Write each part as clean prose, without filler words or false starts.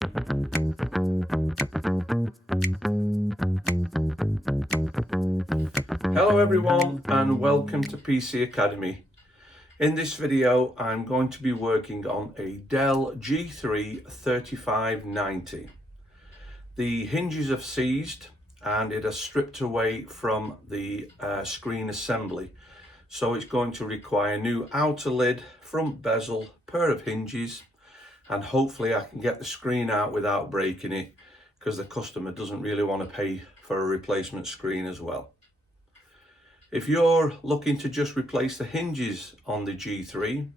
Hello everyone and welcome to PC Academy. In this video I'm going to be working on a DEll G3 3590. The hinges have seized and it has stripped away from the screen assembly, so it's going to require new outer lid, front bezel, pair of hinges, and hopefully I can get the screen out without breaking it, because the customer doesn't really want to pay for a replacement screen as well. If you're looking to just replace the hinges on the G3,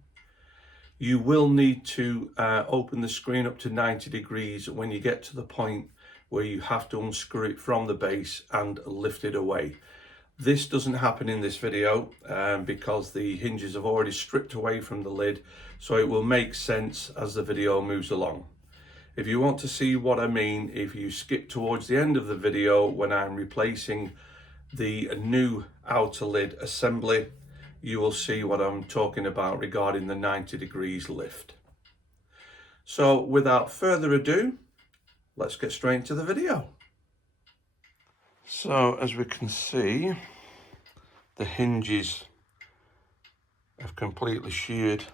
you will need to open the screen up to 90 degrees when you get to the point where you have to unscrew it from the base and lift it away. This doesn't happen in this video because the hinges have already stripped away from the lid, so it will make sense as the video moves along. If you want to see what I mean, if you skip towards the end of the video when I'm replacing the new outer lid assembly, you will see what I'm talking about regarding the 90 degrees lift. So without further ado, let's get straight into the video. So as we can see, the hinges have completely sheared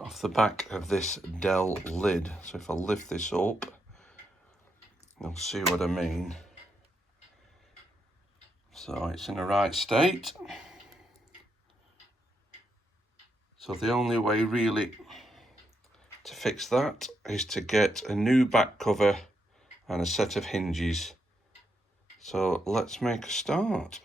off the back of this DEll lid. So if I lift this up, you'll see what I mean. So it's in the right state. So the only way really to fix that is to get a new back cover and a set of hinges. So let's make a start.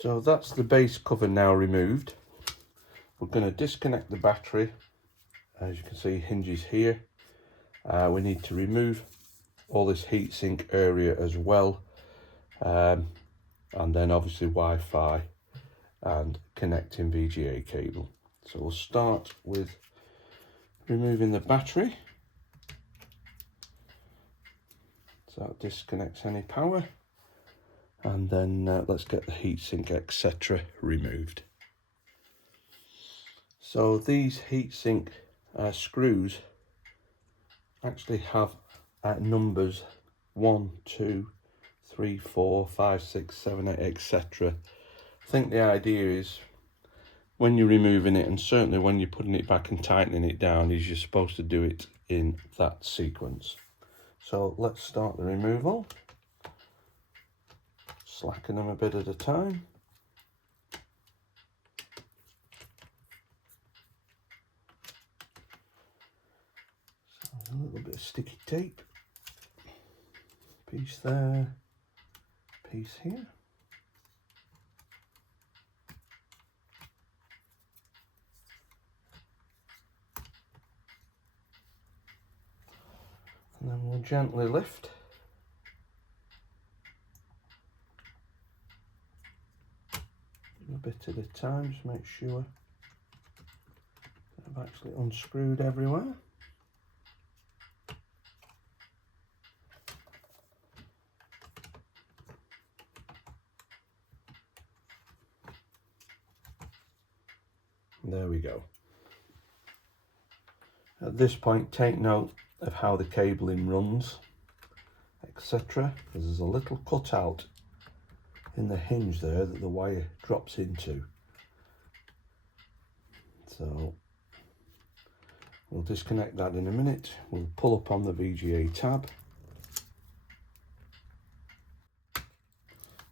So that's the base cover now removed. We're going to disconnect the battery. As you can see, hinges here. We need to remove all this heatsink area as well, and then obviously Wi-Fi and connecting VGA cable. So we'll start with removing the battery. So that disconnects any power. And then let's get the heatsink, etc. removed. So these heatsink screws actually have numbers 1, 2, 3, 4, 5, 6, 7, 8, etc. I think the idea is when you're removing it, and certainly when you're putting it back and tightening it down, is you're supposed to do it in that sequence. So let's start the removal. Slacken them a bit at a time. So a little bit of sticky tape. Piece there, piece here. And then we'll gently lift. A bit at a time, just make sure I've actually unscrewed everywhere. There we go. At this point, take note of how the cabling runs, etc., because there's a little cutout in the hinge there that the wire drops into. So we'll disconnect that in a minute. We'll pull up on the VGA tab.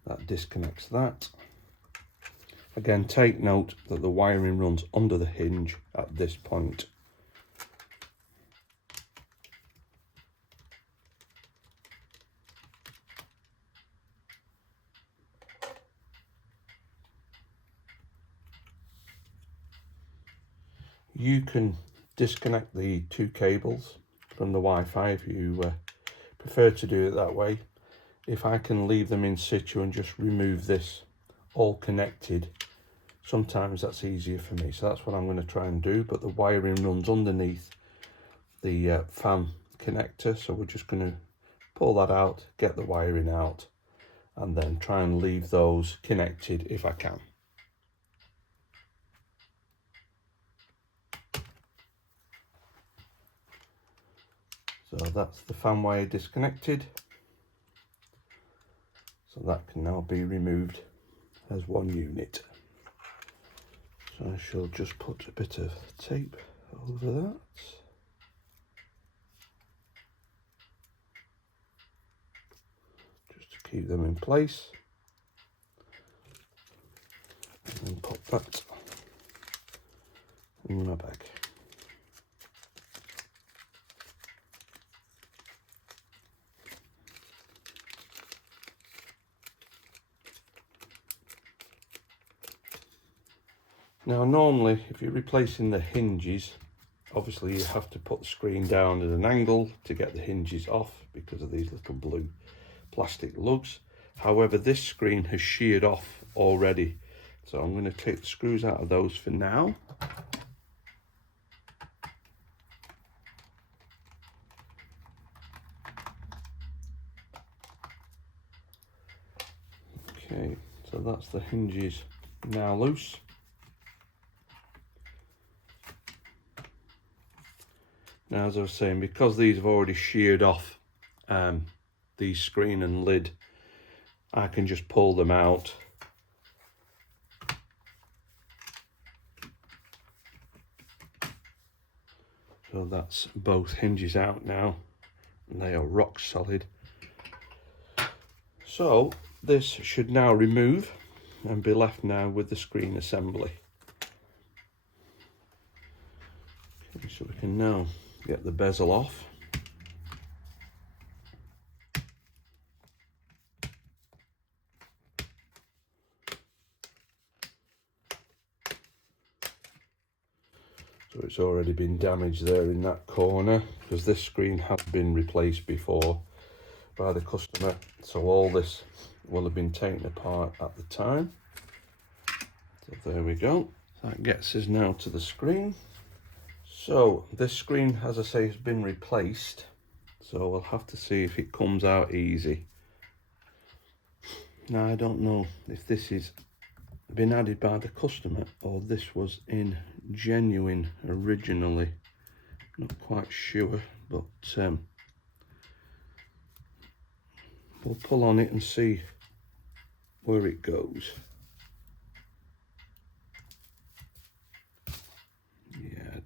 That disconnects that. Again, take note that the wiring runs under the hinge at this point. You can disconnect the two cables from the Wi-Fi if you prefer to do it that way. If I can leave them in situ and just remove this all connected, sometimes that's easier for me. So that's what I'm going to try and do, but the wiring runs underneath the fan connector. So we're just going to pull that out, get the wiring out, and then try and leave those connected if I can. So that's the fan wire disconnected. So that can now be removed as one unit. So I shall just put a bit of tape over that. Just to keep them in place. And then pop that in my bag. Now normally if you're replacing the hinges, obviously you have to put the screen down at an angle to get the hinges off because of these little blue plastic lugs. However, this screen has sheared off already, so I'm going to take the screws out of those for now. Okay, so that's the hinges now loose. Now, as I was saying, because these have already sheared off the screen and lid, I can just pull them out. So that's both hinges out now, and they are rock solid. So this should now remove and be left now with the screen assembly. Okay, so we can now get the bezel off. So it's already been damaged there in that corner because this screen has been replaced before by the customer, so all this will have been taken apart at the time. So there we go. That gets us now to the screen. So this screen, as I say, has been replaced, so we'll have to see if it comes out easy. Now I don't know if this has been added by the customer or this was in genuine originally. Not quite sure, but we'll pull on it and see where it goes. Yeah,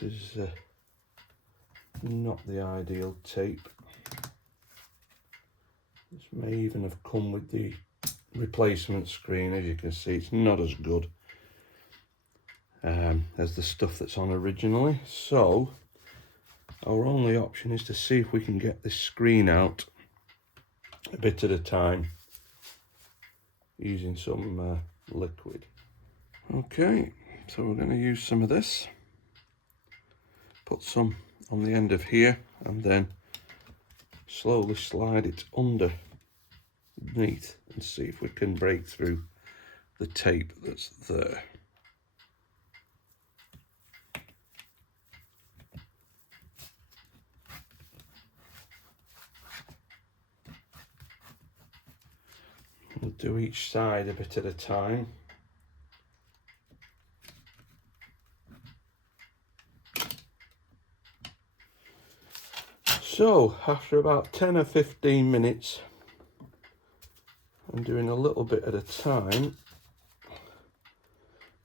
this is not the ideal tape. This may even have come with the replacement screen. As you can see, it's not as good as the stuff that's on originally. So our only option is to see if we can get this screen out a bit at a time using some liquid. Okay, so we're going to use some of this, put some on the end of here, and then slowly slide it underneath and see if we can break through the tape that's there. We'll do each side a bit at a time. So after about 10 or 15 minutes, I'm doing a little bit at a time.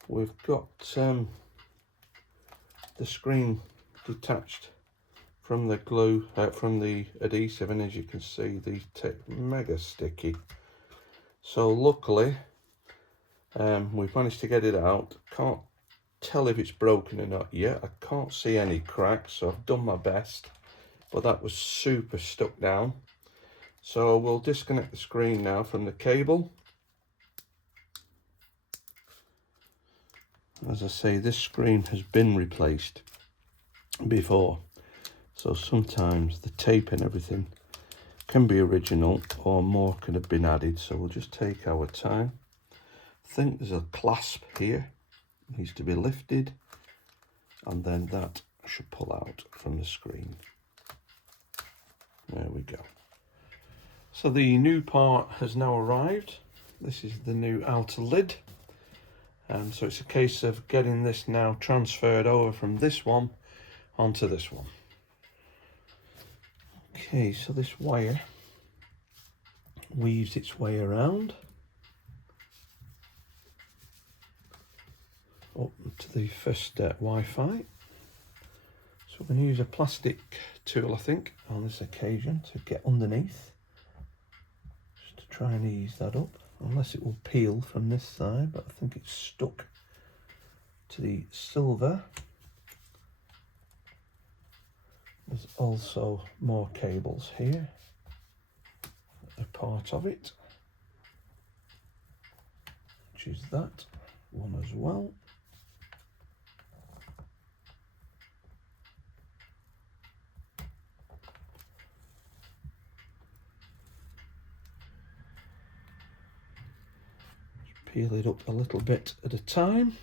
We've got the screen detached from the glue, from the adhesive, and as you can see, these take mega sticky. So luckily, we've managed to get it out. Can't tell if it's broken or not yet. I can't see any cracks, so I've done my best, but that was super stuck down. So we'll disconnect the screen now from the cable. As I say, this screen has been replaced before, so sometimes the tape and everything can be original or more can have been added, so we'll just take our time. I think there's a clasp here, it needs to be lifted, and then that should pull out from the screen. There we go. So the new part has now arrived. This is the new outer lid. So it's a case of getting this now transferred over from this one onto this one. Okay, so this wire weaves its way around up to the first Wi-Fi. So we're going to use a plastic tool, I think, on this occasion to get underneath, just to try and ease that up, unless it will peel from this side, but I think it's stuck to the silver. There's also more cables here, a part of it, which is that one as well. Just peel it up a little bit at a time.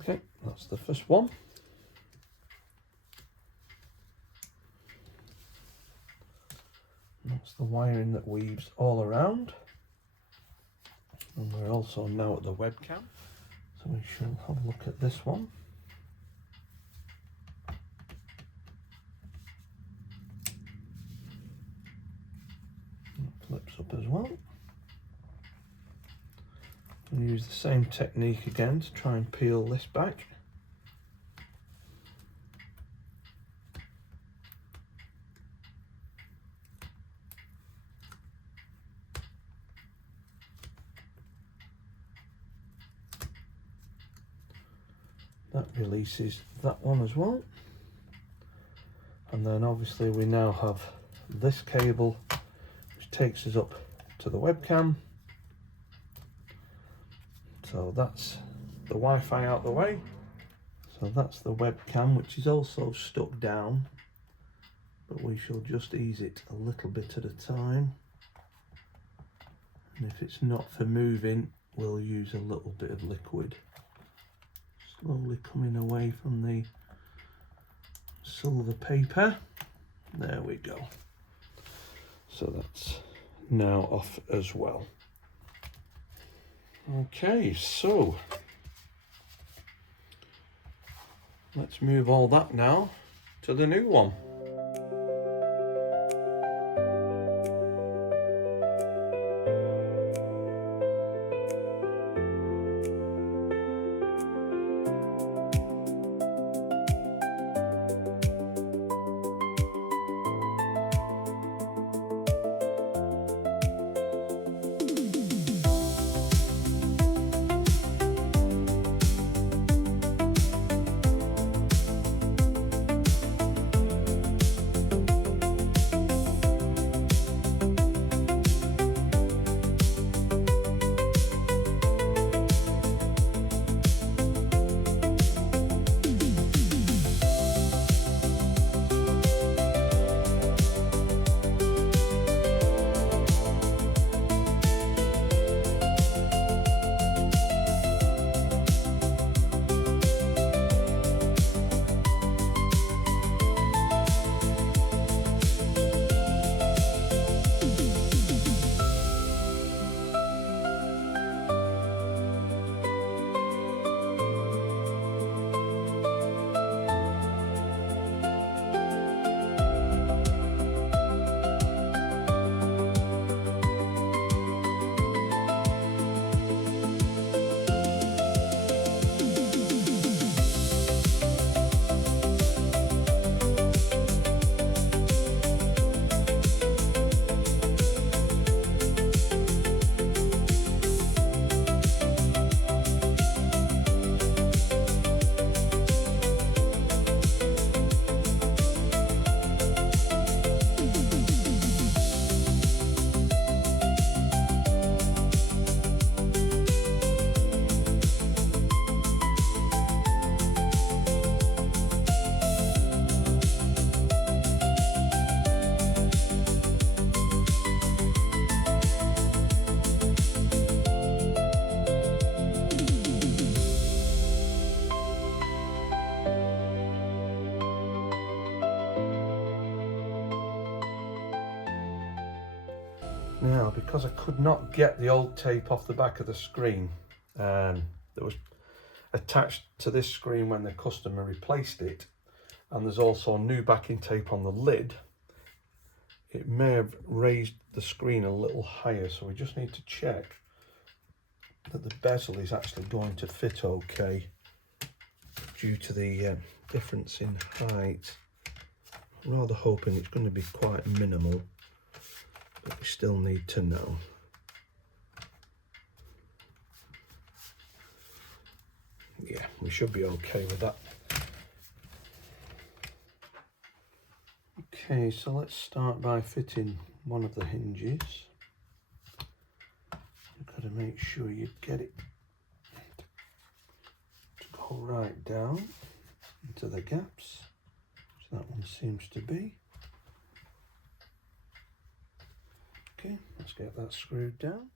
Okay, that's the first one. That's the wiring that weaves all around. And we're also now at the webcam, so we shall have a look at this one. It flips up as well. And use the same technique again to try and peel this back. That releases that one as well. And then obviously we now have this cable which takes us up to the webcam. So that's the Wi-Fi out the way. So that's the webcam, which is also stuck down, but we shall just ease it a little bit at a time. And if it's not for moving, we'll use a little bit of liquid. Slowly coming away from the silver paper. There we go. So that's now off as well. Okay, so let's move all that now to the new one. Now, because I could not get the old tape off the back of the screen that was attached to this screen when the customer replaced it, and there's also new backing tape on the lid, it may have raised the screen a little higher, so we just need to check that the bezel is actually going to fit okay due to the difference in height. I'm rather hoping it's going to be quite minimal, but we still need to know. Yeah, we should be okay with that. Okay, so let's start by fitting one of the hinges. You've got to make sure you get it to go right down into the gaps. So that one seems to be. Okay, let's get that screwed down.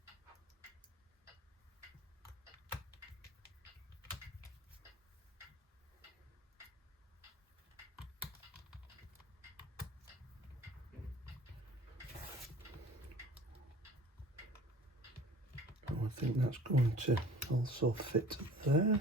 And I think that's going to also fit there.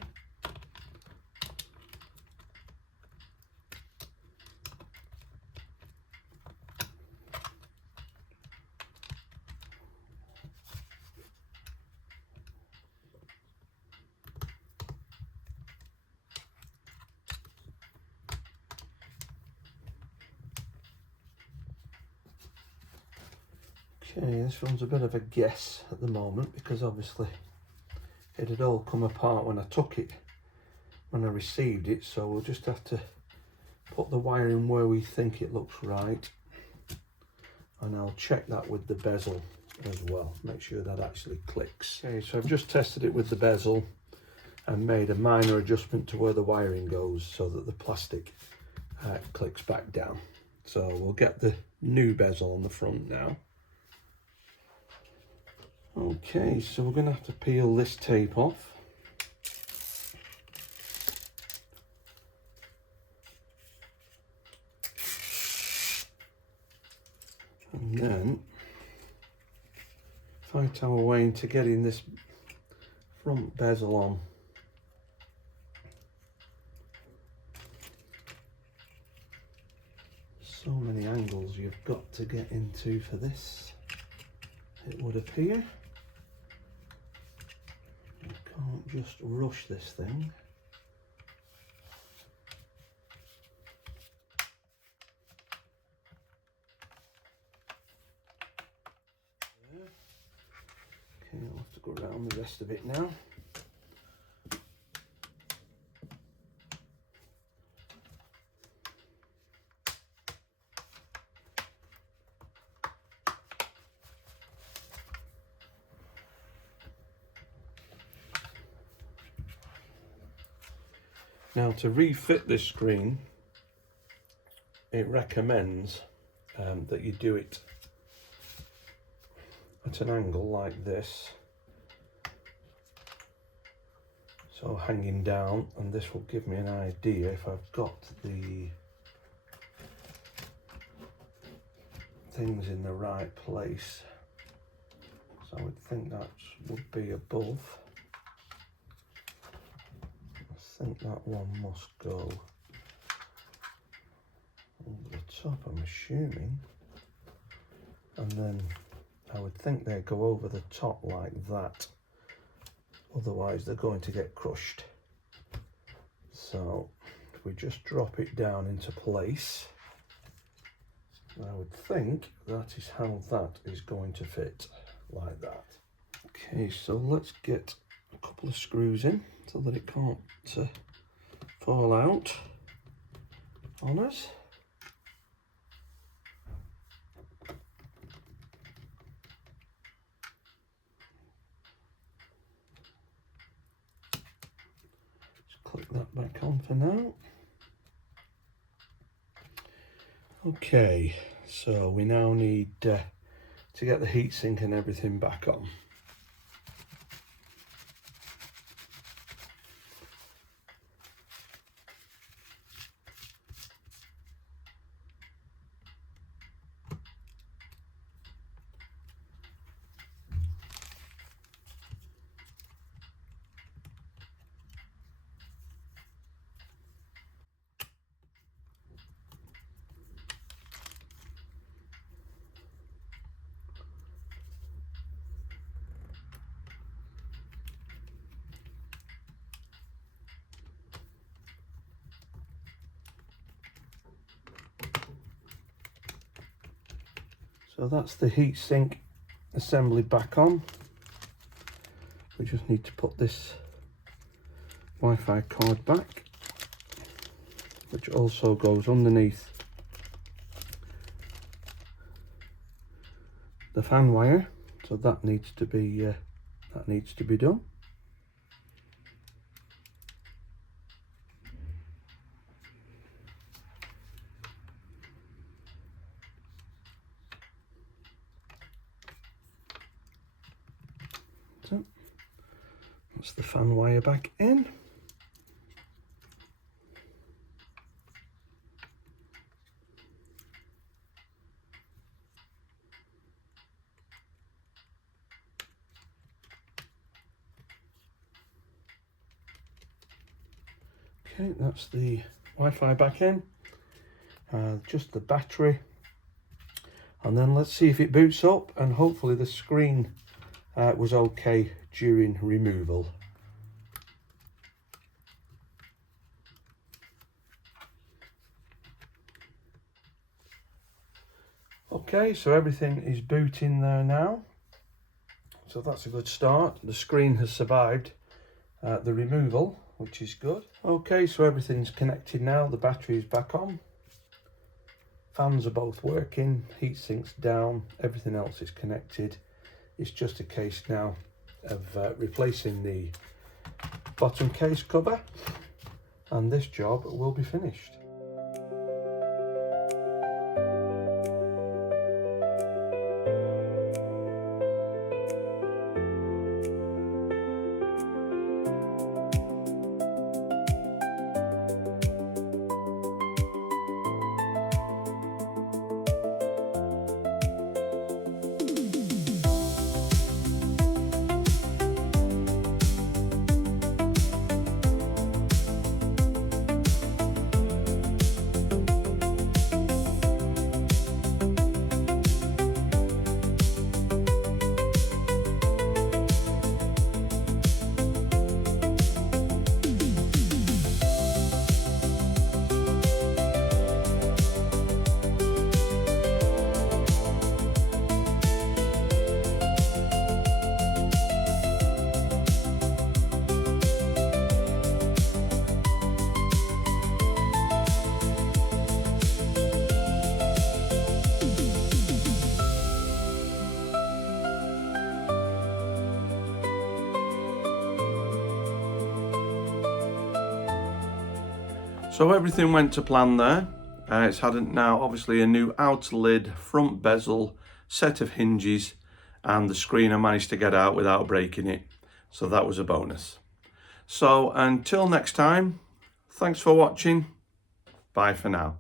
Okay, this one's a bit of a guess at the moment because obviously it had all come apart when I took it, when I received it, so we'll just have to put the wiring where we think it looks right, and I'll check that with the bezel as well, make sure that actually clicks. Okay, so I've just tested it with the bezel and made a minor adjustment to where the wiring goes so that the plastic clicks back down. So we'll get the new bezel on the front now. Okay, so we're going to have to peel this tape off. And then fight our way into getting this front bezel on. So many angles you've got to get into for this, it would appear. You can't just rush this thing. Okay, I'll have to go around the rest of it now. Now, to refit this screen, it recommends that you do it at an angle like this, so hanging down, and this will give me an idea if I've got the things in the right place. So I would think that would be above. I think that one must go over the top, I'm assuming, and then I would think they go over the top like that, otherwise they're going to get crushed. So if we just drop it down into place, I would think that is how that is going to fit, like that. Okay, so let's get a couple of screws in so that it can't fall out on us. Just click that back on for now. Okay, so we now need to get the heatsink and everything back on. So that's the heatsink assembly back on. We just need to put this Wi-Fi cord back, which also goes underneath the fan wire, so that needs to be done. So that's the fan wire back in. Okay, that's the Wi-Fi back in, just the battery, and then let's see if it boots up, and hopefully the screen was okay during removal. Okay, so everything is booting there now, so that's a good start. The screen has survived the removal, which is good. Okay, so everything's connected now. The battery is back on. Fans are both working, heatsink's down, everything else is connected. It's just a case now of replacing the bottom case cover, and this job will be finished. So everything went to plan there. It's had now obviously a new outer lid, front bezel, set of hinges, and the screen I managed to get out without breaking it. So that was a bonus. So until next time, thanks for watching. Bye for now.